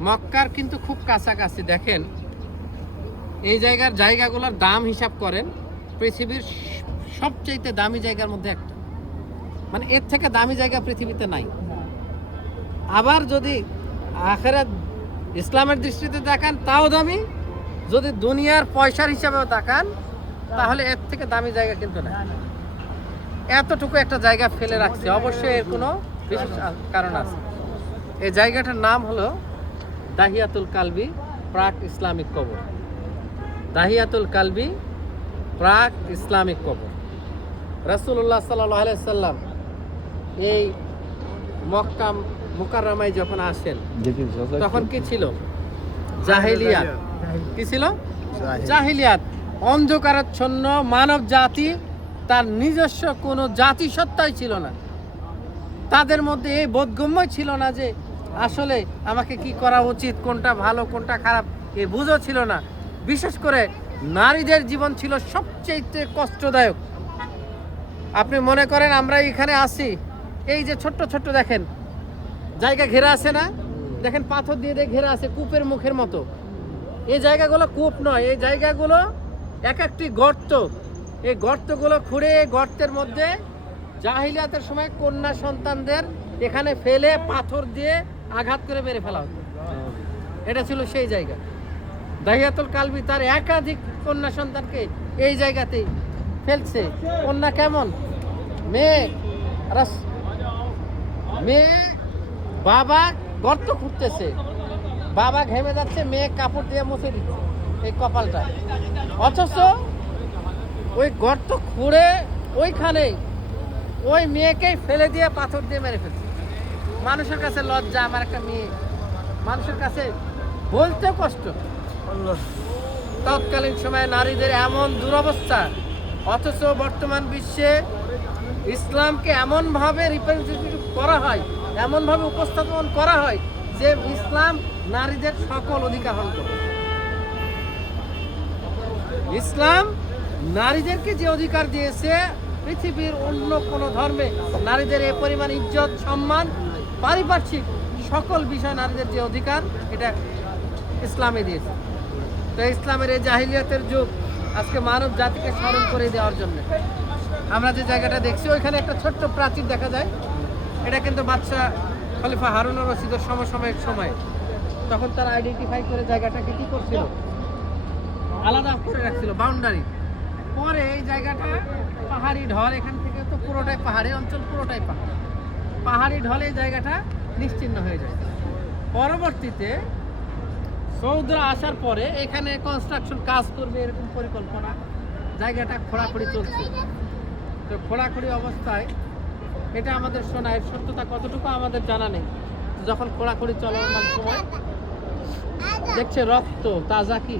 মক্কার কিন্তু খুব কাছাকাছি, দেখেন। এই জায়গার জায়গাগুলোর দাম হিসাব করেন, পৃথিবীর স- সবচাইতে দামি জায়গার মধ্যে একটা। মানে এর থেকে দামি জায়গা পৃথিবীতে নাই। আবার যদি আখেরাত ইসলামের দৃষ্টিতে দেখান, তাও দামি। যদি দুনিয়ার পয়সার হিসাবেও দেখান, তাহলে এর থেকে দামি জায়গা কিন্তু না এতটুকু একটা জায়গা ফেলে রাখছে। অবশ্যই এর কোনো বিশেষ কারণ আছে। এই জায়গাটার নাম হলো দাহিয়াতুল কালবি প্রাক ইসলামিক কবর। দাহিয়াতুল কালবি প্রাক ইসলামিক কবর। রাসূলুল্লাহ সাল্লাল্লাহু সাল্লাম এই মক্কা মুকাররমায় যখন আসেন তখন কি ছিল? জাহেলিয়াত। কি ছিল? জাহিলিয়াত। অন্ধকারাচ্ছন্ন মানব জাতি তার নিজস্ব কোনো জাতিসত্তাই ছিল না। তাদের মধ্যে এই বোধগম্যই ছিল না যে আসলে আমাকে কি করা উচিত, কোনটা ভালো, কোনটা খারাপ, এ বুঝও ছিল না। বিশেষ করে নারীদের জীবন ছিল সবচেয়ে কষ্টদায়ক। আপনি মনে করেন আমরা এখানে আসি এই যে ছোট্ট ছোট্ট দেখেন, জায়গা ঘেরা আছে না? দেখেন পাথর দিয়ে দিয়ে ঘেরা আছে কূপের মুখের মতো। এই জায়গাগুলো কূপ নয়, এই জায়গাগুলো এক একটি গর্ত। এই গর্তগুলো খুঁড়ে গর্তের মধ্যে জাহিলিয়াতের সময় কন্যা সন্তানদের এখানে ফেলে পাথর দিয়ে আঘাত করে মেরে ফেলা হতো। এটা ছিল সেই জায়গা। দাহিয়াতুল কালবি তার একাধিক কন্যা সন্তানকে এই জায়গাতেই ফেলছে। কন্যা কেমন? মেয়ে মেয়ে, বাবা গর্ত খুঁড়তেছে। বাবা ঘেমে যাচ্ছে, মেয়ে কাপড় দিয়ে মুছে দিচ্ছে এই কপালটা অথচ ওই গর্ত খুঁড়ে ওইখানে ওই মেয়েকেই ফেলে দিয়ে পাথর দিয়ে মেরে ফেলছে। মানুষের কাছে লজ্জা আমার একটা মেয়ে। মানুষের কাছে বলতেও কষ্ট। তৎকালীন সময়ে নারীদের এমন দুরবস্থা অথচ বর্তমান বিশ্বে ইসলামকে এমনভাবে রিপ্রেজেন্টেটিভ করা হয় এমনভাবে উপস্থাপন করা হয় যে ইসলাম নারীদের সকল অধিকার হরণ করে। ইসলাম নারীদেরকে যে অধিকার দিয়েছে পৃথিবীর অন্য কোনো ধর্মে নারীদের এ পরিমাণ ইজ্জত সম্মান পারিপার্শ্বিক সকল বিষয় নারীদের যে অধিকার, এটা ইসলামে দিয়েছে। তো ইসলামের এই জাহিলিয়াতের যুগ আজকে মানব জাতিকে স্মরণ করে দেওয়ার জন্য। আমরা যে জায়গাটা দেখছি, ওইখানে একটা ছোট্ট প্রাচীর দেখা যায়। এটা কিন্তু বাদশাহ খলিফা হারুন রশিদের সমসাময়িক সময়। তখন তারা আইডেন্টিফাই করে জায়গাটাকে কি করছিল? আলাদা করে রাখছিল বাউন্ডারি পরে এই জায়গাটা পাহাড়ি ঢল, এখান থেকে তো পুরোটাই পাহাড়ি অঞ্চল, পুরোটাই পাহাড়। পাহাড়ি ঢলে জায়গাটা নিশ্চিহ্ন হয়ে যায়। পরবর্তীতে সৌদরা আসার পরে এখানে কনস্ট্রাকশন কাজ করবে এরকম পরিকল্পনা। জায়গাটা খোঁড়াখুড়ি চলছে। তো খোঁড়াখুড়ি অবস্থায় এটা আমাদের শোনা এর সত্যতা কতটুকু আমাদের জানা নেই। যখন খোঁড়াখুড়ি চলমান সময়, দেখছে রক্ত, তাজা কি?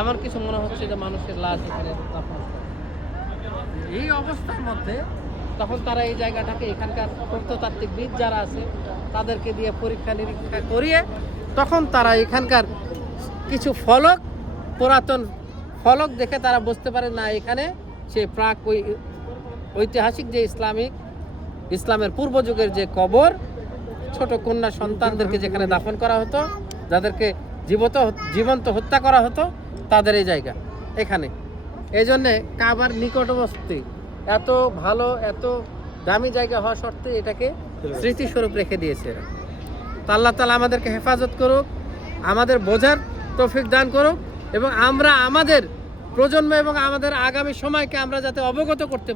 এমন কিছু মনে হচ্ছে যে মানুষের লাশ এখানে এই অবস্থার মধ্যে তখন তারা এই জায়গাটাকে এখানকার প্রত্নতাত্ত্বিকবিদ যারা আছে, তাদেরকে দিয়ে পরীক্ষা নিরীক্ষা করিয়ে তখন তারা এখানকার কিছু ফলক, পুরাতন ফলক দেখে তারা বুঝতে পারে, না, এখানে সে প্রাক ওই ঐতিহাসিক যে ইসলামিক, ইসলামের পূর্ব যুগের যে কবর, ছোট কন্যা সন্তানদেরকে যেখানে দাফন করা হতো, যাদেরকে জীবত, জীবন্ত হত্যা করা হতো, তাদের এই জায়গা, এখানে। এই জন্যে কাবার নিকটবর্তী এত ভালো, এত দামি জায়গা হওয়া সত্ত্বে এটাকে স্মৃতিস্বরূপ রেখে দিয়েছে এরা। আল্লাহ তালা আমাদেরকে হেফাজত করুক, আমাদের বোঝার তৌফিক দান করুক এবং আমরা আমাদের প্রজন্ম এবং আমাদের আগামী সময়কে আমরা যাতে অবগত করতে